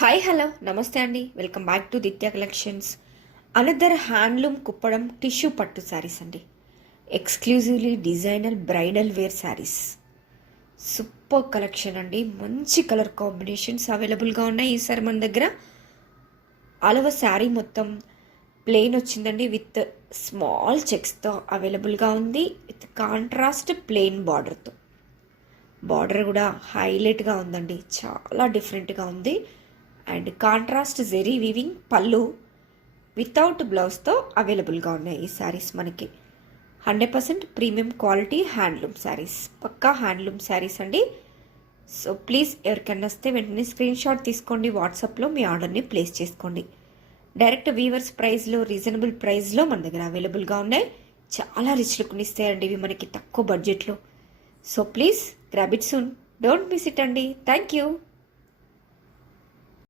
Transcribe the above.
Hi hello నమస్తే అండి, welcome back to Ditya collections. Another handloom Kuppadam tissue పట్టు శారీస్ అండి. Exclusively designer bridal wear saris. Super collection అండి. మంచి కలర్ కాంబినేషన్స్ అవైలబుల్గా ఉన్నాయి ఈసారి మన దగ్గర. ఆల్ ఓవర్ శారీ మొత్తం ప్లెయిన్ వచ్చిందండి, విత్ స్మాల్ చెక్స్తో అవైలబుల్గా ఉంది. విత్ కాంట్రాస్ట్ ప్లెయిన్ బార్డర్తో. బార్డర్ కూడా హైలైట్గా ఉందండి, చాలా డిఫరెంట్గా ఉంది. అండ్ కాంట్రాస్ట్ జెరీ వీవింగ్ పళ్ళు వితౌట్ బ్లౌజ్తో అవైలబుల్గా ఉన్నాయి ఈ శారీస్ మనకి. 100% ప్రీమియం క్వాలిటీ హ్యాండ్లూమ్ శారీస్, పక్కా హ్యాండ్లూమ్ శారీస్ అండి. సో ప్లీజ్ ఎవరికైనా వస్తే వెంటనే స్క్రీన్ షాట్ తీసుకోండి, వాట్సాప్లో మీ ఆర్డర్ని ప్లేస్ చేసుకోండి. డైరెక్ట్ వీవర్స్ ప్రైస్లో, రీజనబుల్ ప్రైస్లో మన దగ్గర అవైలబుల్గా ఉన్నాయి. చాలా రిచ్ లుక్ని ఇస్తాయండి ఇవి మనకి తక్కువ బడ్జెట్లో. So please grab it soon, don't miss it అండి. Thank you.